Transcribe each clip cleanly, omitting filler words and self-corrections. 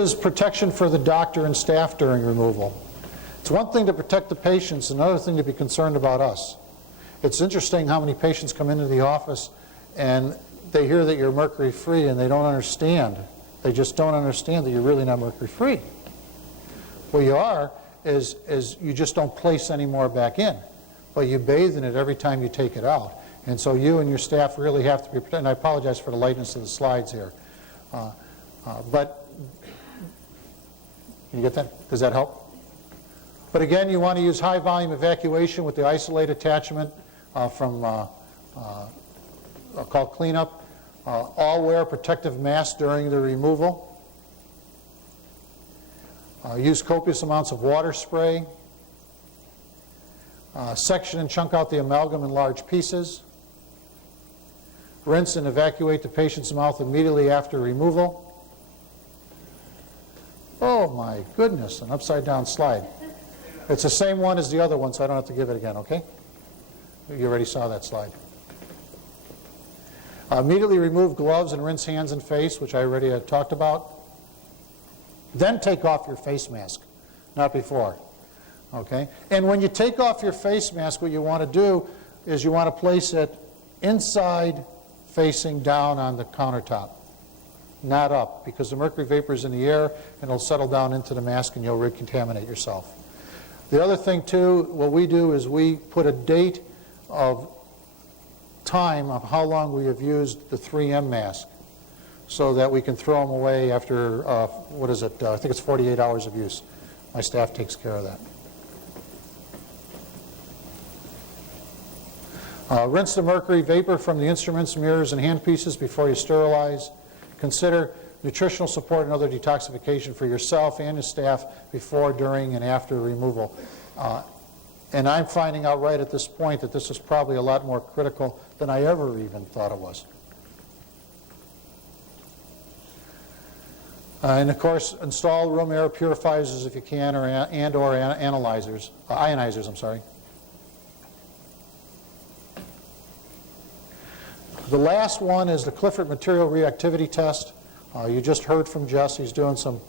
Is protection for the doctor and staff during removal. It's one thing to protect the patients, another thing to be concerned about us. It's interesting how many patients come into the office and they hear that you're mercury-free and they don't understand. They just don't understand that you're really not mercury-free. What you are is you just don't place any more back in, but you bathe in it every time you take it out. And so you and your staff really have to be protected. And I apologize for the lightness of the slides here. But can you get that? Does that help? But again, you want to use high volume evacuation with the isolate attachment called cleanup. All wear protective masks during the removal. Use copious amounts of water spray. Section and chunk out the amalgam in large pieces. Rinse and evacuate the patient's mouth immediately after removal. Oh my goodness, an upside down slide. It's the same one as the other one, so I don't have to give it again, okay? You already saw that slide. Immediately remove gloves and rinse hands and face, which I already had talked about. Then take off your face mask, not before, okay? And when you take off your face mask, what you want to do is you want to place it inside facing down on the countertop. Not up, because the mercury vapor is in the air and it'll settle down into the mask and you'll recontaminate yourself. The other thing too, what we do is we put a date of time of how long we have used the 3M mask so that we can throw them away after, what is it, I think it's 48 hours of use. My staff takes care of that. Rinse the mercury vapor from the instruments, mirrors, and handpieces before you sterilize. Consider nutritional support and other detoxification for yourself and your staff before, during, and after removal. And I'm finding out right at this point that this is probably a lot more critical than I ever even thought it was. And of course, install room air purifiers if you can, or ionizers. I'm sorry. The last one is the Clifford material reactivity test. You just heard from Jess. He's doing some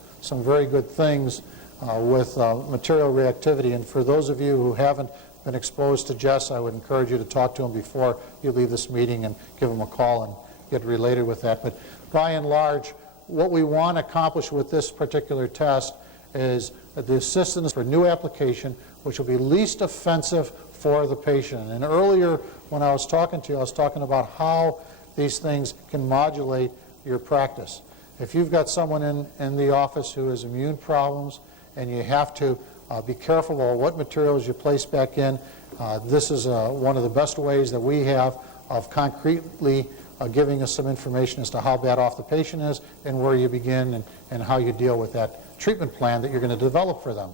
very good things with material reactivity. And for those of you who haven't been exposed to Jess, I would encourage you to talk to him before you leave this meeting and give him a call and get related with that. But by and large, what we want to accomplish with this particular test is the assistance for new application, which will be least offensive for the patient. And earlier, when I was talking to you, I was talking about how these things can modulate your practice. If you've got someone in the office who has immune problems and you have to be careful about what materials you place back in, this is one of the best ways that we have of concretely giving us some information as to how bad off the patient is and where you begin and how you deal with that treatment plan that you're going to develop for them.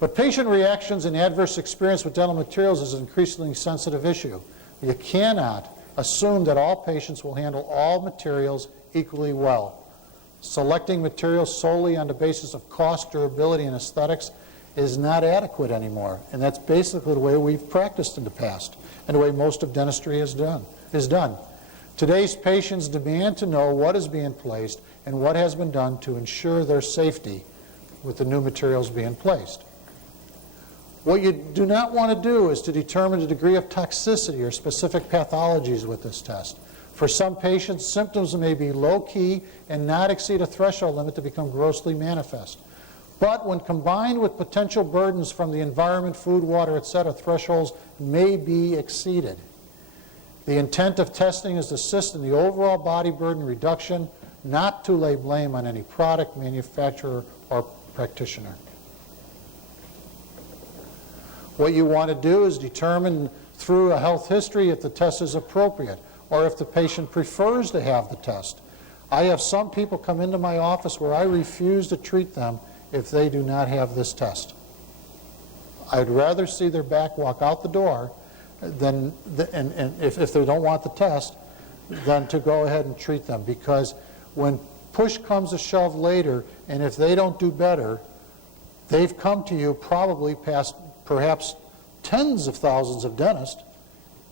But patient reactions and adverse experience with dental materials is an increasingly sensitive issue. You cannot assume that all patients will handle all materials equally well. Selecting materials solely on the basis of cost, durability, and aesthetics is not adequate anymore. And that's basically the way we've practiced in the past and the way most of dentistry is done. Today's patients demand to know what is being placed and what has been done to ensure their safety with the new materials being placed. What you do not want to do is to determine the degree of toxicity or specific pathologies with this test. For some patients, symptoms may be low-key and not exceed a threshold limit to become grossly manifest. But when combined with potential burdens from the environment, food, water, etc., thresholds may be exceeded. The intent of testing is to assist in the overall body burden reduction, not to lay blame on any product, manufacturer, or practitioner. What you want to do is determine through a health history if the test is appropriate or if the patient prefers to have the test. I have some people come into my office where I refuse to treat them if they do not have this test. I'd rather see their back walk out the door than, and if they don't want the test, than to go ahead and treat them. Because when push comes to shove later, and if they don't do better, they've come to you probably past perhaps tens of thousands of dentists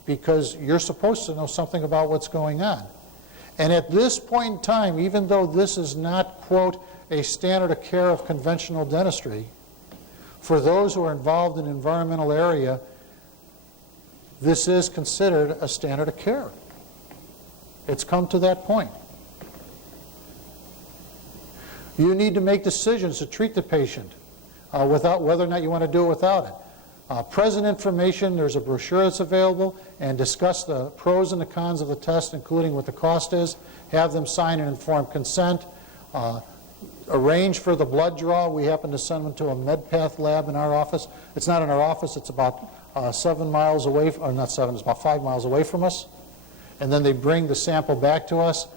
because you're supposed to know something about what's going on. And at this point in time, even though this is not, quote, a standard of care of conventional dentistry, for those who are involved in the environmental area, this is considered a standard of care. It's come to that point. You need to make decisions to treat the patient without whether or not you want to do it without it. Present information, there's a brochure that's available, and discuss the pros and the cons of the test, including what the cost is. Have them sign an informed consent. Arrange for the blood draw. We happen to send them to a MedPath lab in our office. It's not in our office. It's about 7 miles away, or not 7, it's about 5 miles away from us. And then they bring the sample back to us.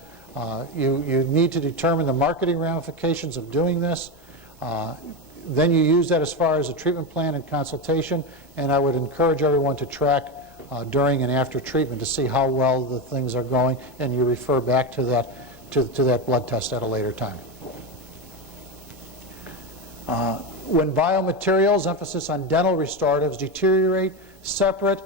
You need to determine the marketing ramifications of doing this. Then you use that as far as a treatment plan and consultation, and I would encourage everyone to track during and after treatment to see how well the things are going, and you refer back to that blood test at a later time. When biomaterials, emphasis on dental restoratives, deteriorate, separate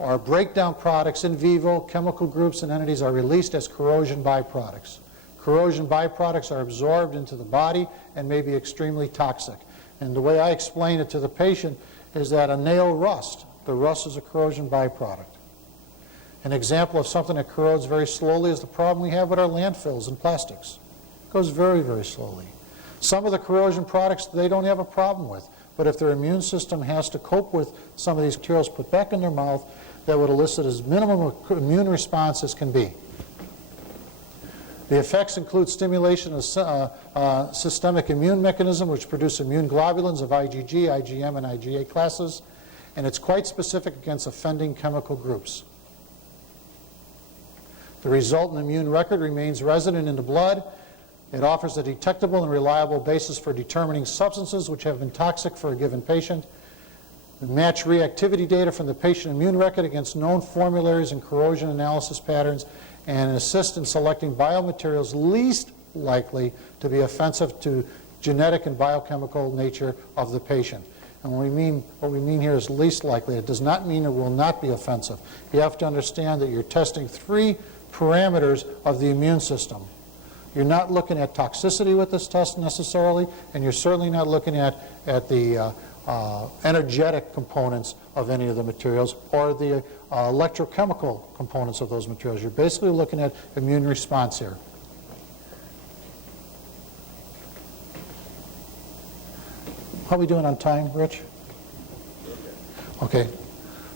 or break down products in vivo, chemical groups and entities are released as corrosion byproducts. Corrosion byproducts are absorbed into the body and may be extremely toxic. And the way I explain it to the patient is that a nail rust, the rust is a corrosion byproduct. An example of something that corrodes very slowly is the problem we have with our landfills and plastics. It goes very, very slowly. Some of the corrosion products they don't have a problem with, but if their immune system has to cope with some of these materials put back in their mouth, that would elicit as minimum immune response as can be. The effects include stimulation of systemic immune mechanism, which produce immune globulins of IgG, IgM, and IgA classes, and it's quite specific against offending chemical groups. The resultant immune record remains resident in the blood. It offers a detectable and reliable basis for determining substances which have been toxic for a given patient. Match reactivity data from the patient immune record against known formularies and corrosion analysis patterns, and assist in selecting biomaterials least likely to be offensive to genetic and biochemical nature of the patient. And what we mean here is least likely. It does not mean it will not be offensive. You have to understand that you're testing 3 parameters of the immune system. You're not looking at toxicity with this test necessarily, and you're certainly not looking at the energetic components of any of the materials or the electrochemical components of those materials. You're basically looking at immune response here. How are we doing on time, Rich? Okay.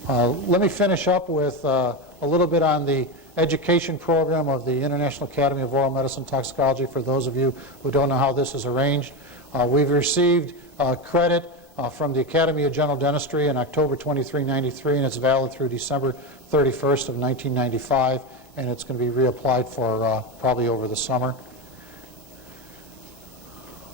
Let me finish up with a little bit on the education program of the International Academy of Oral Medicine and Toxicology. For those of you who don't know how this is arranged, we've received credit from the Academy of General Dentistry in October 23, 93, and it's valid through December 31st of 1995, and it's going to be reapplied for probably over the summer.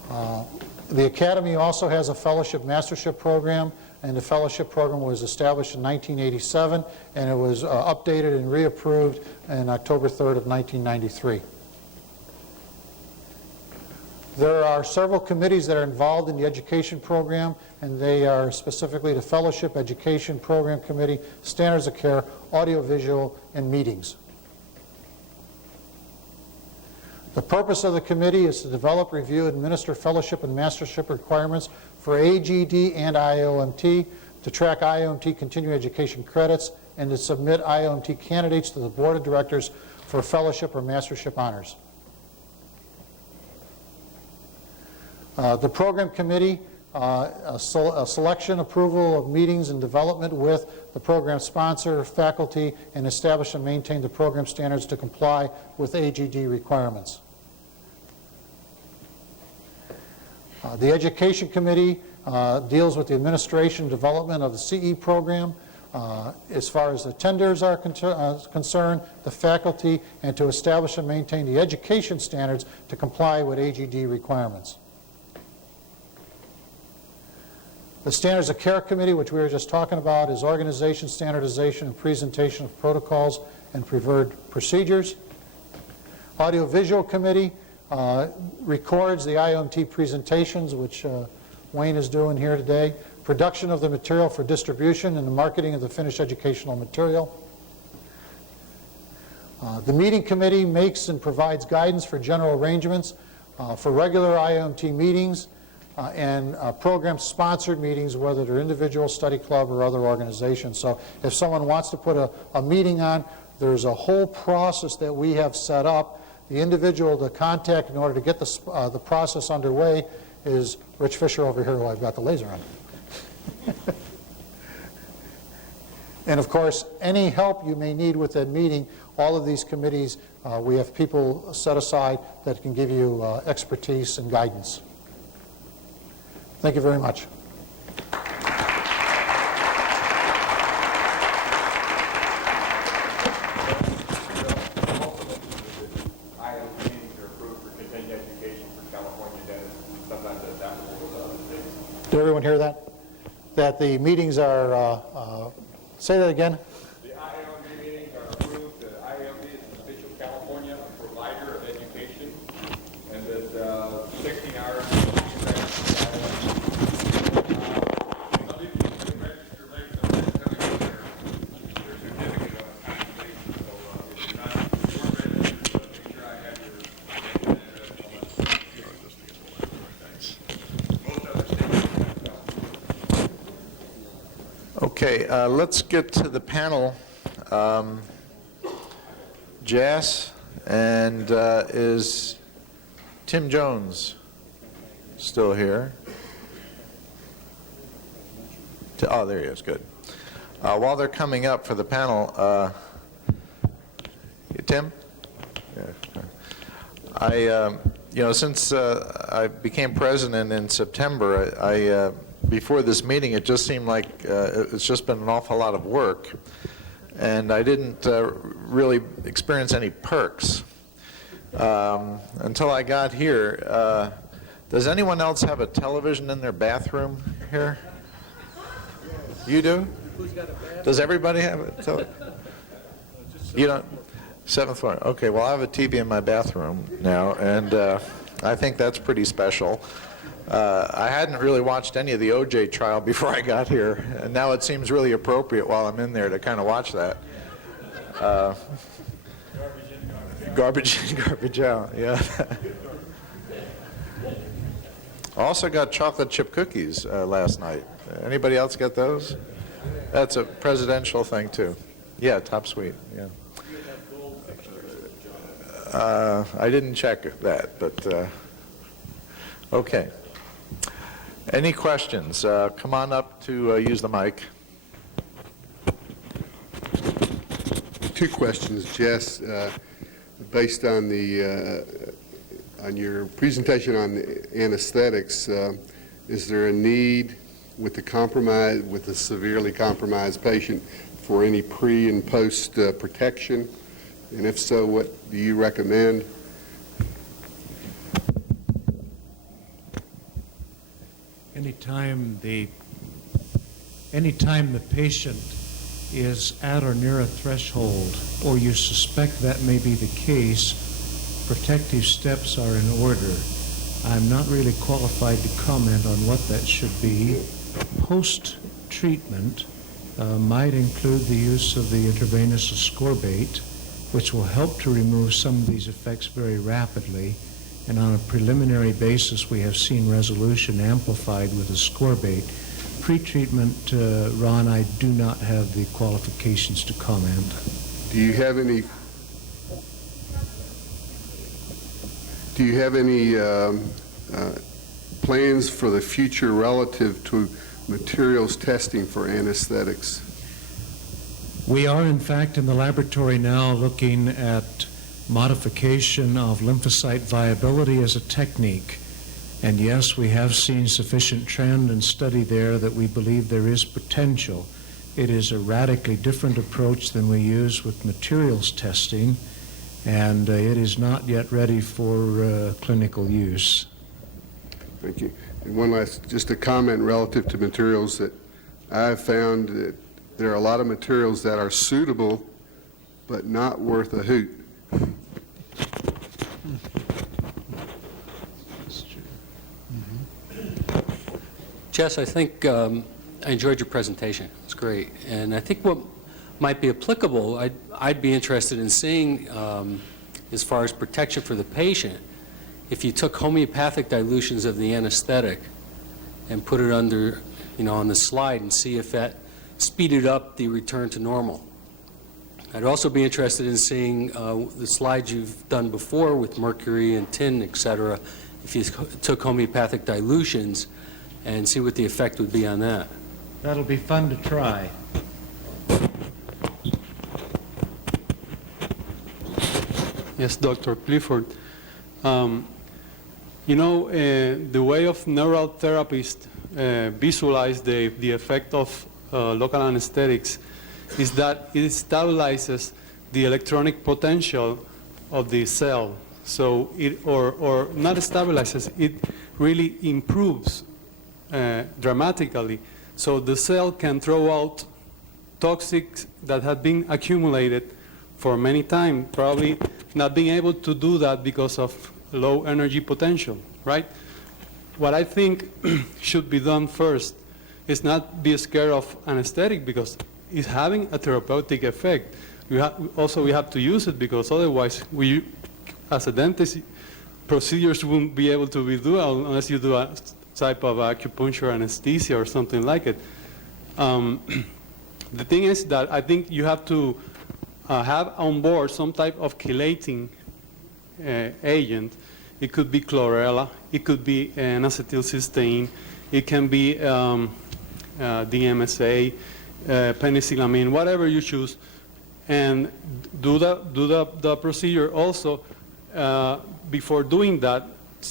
The Academy also has a fellowship mastership program, and the fellowship program was established in 1987, and it was updated and reapproved in October 3rd of 1993. There are several committees that are involved in the education program, and they are specifically the Fellowship Education Program Committee, Standards of Care, Audiovisual, and Meetings. The purpose of the committee is to develop, review, administer fellowship and mastership requirements for AGD and IAOMT, to track IAOMT continuing education credits, and to submit IAOMT candidates to the Board of Directors for fellowship or mastership honors. The program committee, a selection, approval of meetings and development with the program sponsor, faculty, and establish and maintain the program standards to comply with AGD requirements. The education committee deals with the administration and development of the CE program as far as the tenders are concerned, the faculty, and to establish and maintain the education standards to comply with AGD requirements. The Standards of Care Committee, which we were just talking about, is organization, standardization, and presentation of protocols and preferred procedures. Audiovisual Committee records the IAOMT presentations, which Wayne is doing here today. Production of the material for distribution and the marketing of the finished educational material. The Meeting Committee makes and provides guidance for general arrangements for regular IAOMT meetings and program-sponsored meetings, whether they're individual study club or other organizations. So if someone wants to put a meeting on, there's a whole process that we have set up. The individual to contact in order to get the process underway is Rich Fisher over here, who I've got the laser on. And of course, any help you may need with that meeting, all of these committees, we have people set aside that can give you expertise and guidance. Thank you very much. Did everyone hear that? That the meetings are, say that again? The IAOMT meetings are approved. The IAOMT is an official California provider of education, and that 16 hours some people can register late, so they're coming in their certificate on a time basis. So if you're not registered, make sure I have your name and address and all that. Most other states. Okay, let's get to the panel. Jas, and is Tim Jones still here? Oh, there he is, good. While they're coming up for the panel, Tim? Yeah. You know, since I became president in September, before this meeting, it just seemed like it's just been an awful lot of work, and I didn't really experience any perks until I got here. Does anyone else have a television in their bathroom here? You do? Does everybody have it? You don't? 7th floor. Okay, well, I have a TV in my bathroom now, and I think that's pretty special. I hadn't really watched any of the OJ trial before I got here, and now it seems really appropriate while I'm in there to kind of watch that. Garbage in, garbage out, yeah. Also got chocolate chip cookies last night. Anybody else get those? That's a presidential thing too. Yeah, top suite, yeah. I didn't check that, but okay. Any questions? Come on up to use the mic. Two questions, Jess. Based on on your presentation on anesthetics, is there a need with the severely compromised patient for any pre and post protection? And if so, what do you recommend? Anytime the patient is at or near a threshold, or you suspect that may be the case, protective steps are in order. I'm not really qualified to comment on what that should be. Post-treatment might include the use of the intravenous ascorbate, which will help to remove some of these effects very rapidly. And on a preliminary basis, we have seen resolution amplified with ascorbate. Pre-treatment, Ron, I do not have the qualifications to comment. Do you have any plans for the future relative to materials testing for anesthetics? We are, in fact, in the laboratory now looking at modification of lymphocyte viability as a technique. And yes, we have seen sufficient trend and study there that we believe there is potential. It is a radically different approach than we use with materials testing, and it is not yet ready for clinical use. Thank you. And one last, just a comment relative to materials, that I've found that there are a lot of materials that are suitable but not worth a hoot. Jess, I think I enjoyed your presentation. It's great. And I think what might be applicable, I'd be interested in seeing as far as protection for the patient if you took homeopathic dilutions of the anesthetic and put it under, on the slide and see if that speeded up the return to normal. I'd also be interested in seeing the slides you've done before with mercury and tin, et cetera, if you took homeopathic dilutions and see what the effect would be on that. That'll be fun to try. Yes, Dr. Clifford. The way of neural therapists visualize the effect of local anesthetics is that it stabilizes the electronic potential of the cell. So or not stabilizes, it really improves dramatically. So the cell can throw out toxics that have been accumulated for many times, probably not being able to do that because of low energy potential, right? What I think should be done first is not be scared of anesthetic because it's having a therapeutic effect. We have to use it because otherwise we, as a dentist, procedures won't be able to be done unless you do a type of acupuncture anesthesia or something like it. The thing is that I think you have to have on board some type of chelating agent. It could be chlorella, it could be an acetylcysteine, it can be DMSA, penicillamine, whatever you choose, and do the procedure also. Before doing that,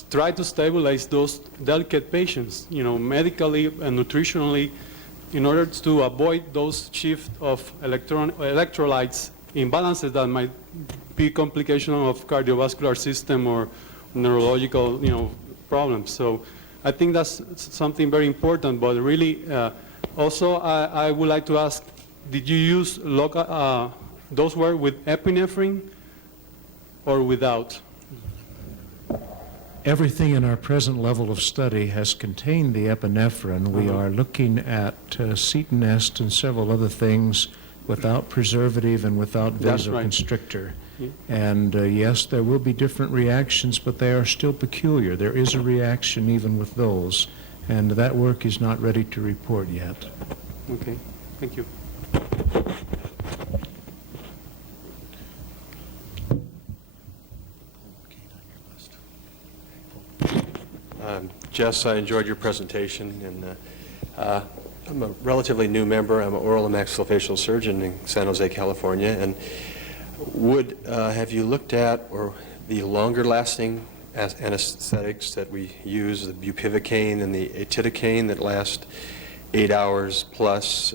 try to stabilize those delicate patients, medically and nutritionally, in order to avoid those shift of electrolytes imbalances that might be complication of cardiovascular system or neurological, problems. So I think that's something very important. But really, also I would like to ask: did you use local? Those were with epinephrine or without? Everything in our present level of study has contained the epinephrine. We are looking at cetonest and several other things without preservative and without That's right. vasoconstrictor. Yeah. And yes, there will be different reactions, but they are still peculiar. There is a reaction even with those, and that work is not ready to report yet. Okay, thank you. Jess, I enjoyed your presentation, and I'm a relatively new member. I'm an oral and maxillofacial surgeon in San Jose, California, and have you looked at the longer-lasting anesthetics that we use, the bupivacaine and the atidocane that last 8 hours plus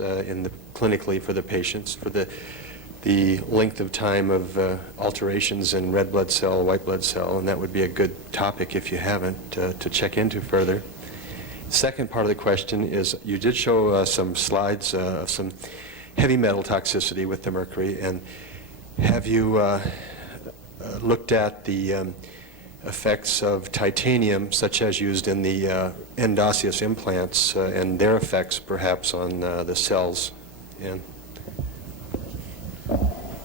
clinically for the patients, for the length of time of alterations in red blood cell, white blood cell, and that would be a good topic if you haven't to check into further. Second part of the question is, you did show some slides of some heavy metal toxicity with the mercury, and have you looked at the effects of titanium, such as used in the endosseous implants, and their effects perhaps on the cells? And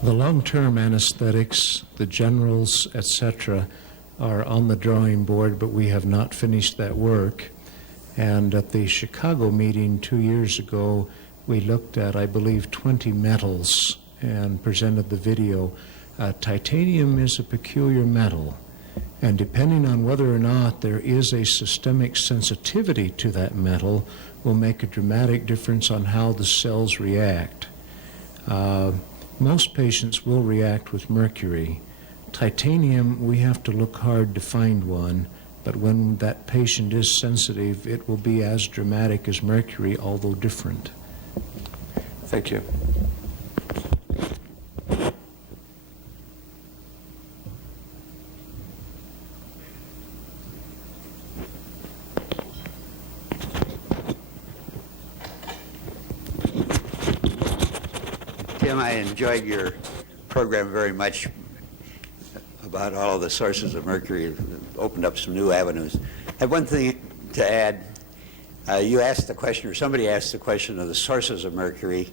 The long-term anesthetics, the generals, etc., are on the drawing board, but we have not finished that work. And at the Chicago meeting 2 years ago, we looked at, I believe, 20 metals and presented the video. Titanium is a peculiar metal, and depending on whether or not there is a systemic sensitivity to that metal will make a dramatic difference on how the cells react. Most patients will react with mercury. Titanium, we have to look hard to find one, but when that patient is sensitive, it will be as dramatic as mercury, although different. thank you. Tim, I enjoyed your program very much about all of the sources of mercury. It opened up some new avenues. I have one thing to add. You asked the question, or somebody asked the question of the sources of mercury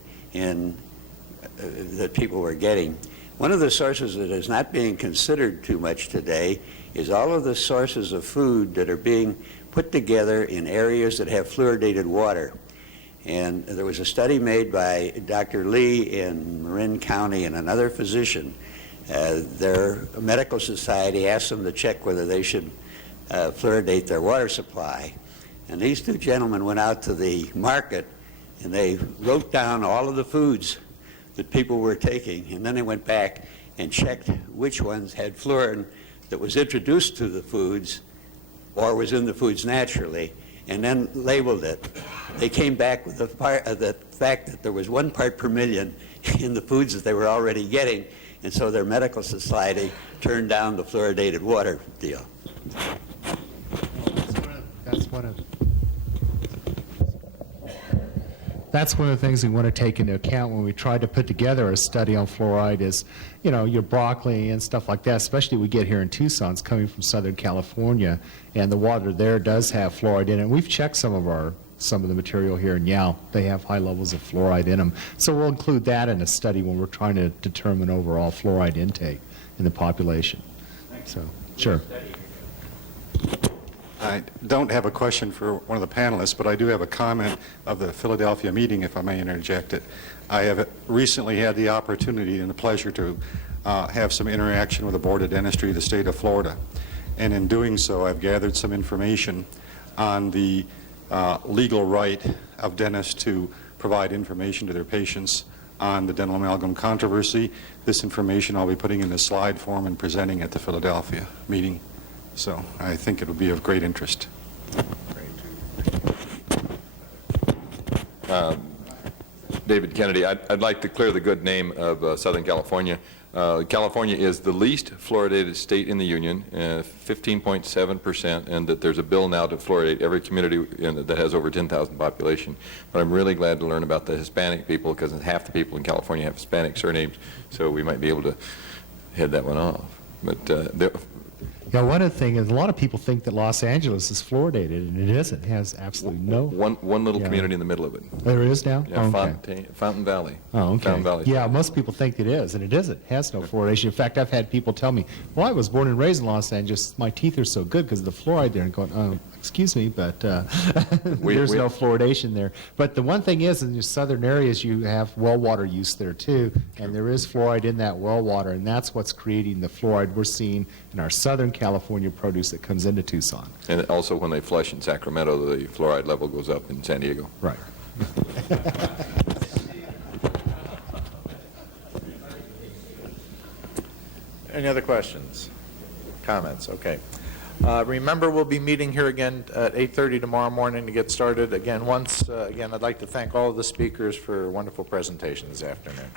that people were getting. One of the sources that is not being considered too much today is all of the sources of food that are being put together in areas that have fluoridated water. And there was a study made by Dr. Lee in Marin County and another physician. Their medical society asked them to check whether they should fluoridate their water supply. And these two gentlemen went out to the market and they wrote down all of the foods that people were taking, and then they went back and checked which ones had fluorine that was introduced to the foods or was in the foods naturally, and then labeled it. They came back with the fact that there was 1 part per million in the foods that they were already getting, and so their medical society turned down the fluoridated water deal. That's one of the things we want to take into account when we try to put together a study on fluoride is, you know, your broccoli and stuff like that, especially we get here in Tucson, it's coming from Southern California, and the water there does have fluoride in it. We've checked some of the material here, and yeah, they have high levels of fluoride in them. So we'll include that in a study when we're trying to determine overall fluoride intake in the population. So, sure. I don't have a question for one of the panelists, but I do have a comment of the Philadelphia meeting, if I may interject it. I have recently had the opportunity and the pleasure to have some interaction with the Board of Dentistry of the state of Florida. And in doing so, I've gathered some information on the legal right of dentists to provide information to their patients on the dental amalgam controversy. This information I'll be putting in a slide form and presenting at the Philadelphia meeting. So I think it will be of great interest. David Kennedy, I'd like to clear the good name of Southern California. California is the least fluoridated state in the union, 15.7%, and that there's a bill now to fluoridate every community that has over 10,000 population. But I'm really glad to learn about the Hispanic people, because half the people in California have Hispanic surnames, so we might be able to head that one off. But Yeah, one other thing is a lot of people think that Los Angeles is fluoridated, and it isn't. It has absolutely no. One little Yeah. community in the middle of it. There is now? Yeah, Oh, okay. Fountain Valley. Oh, okay. Fountain Valley. Yeah, most people think it is, and it isn't. It has no fluoridation. In fact, I've had people tell me, well, I was born and raised in Los Angeles. My teeth are so good because of the fluoride there. And going, oh, excuse me, but there's no fluoridation there. But the one thing is, in your southern areas, you have well water use there, too, and there is fluoride in that well water, and that's what's creating the fluoride we're seeing in our Southern California produce that comes into Tucson. And also when they flush in Sacramento, the fluoride level goes up in San Diego. Right. Any other questions? Comments? Okay. Remember, we'll be meeting here again at 8:30 tomorrow morning to get started. Again, I'd like to thank all of the speakers for a wonderful presentation this afternoon.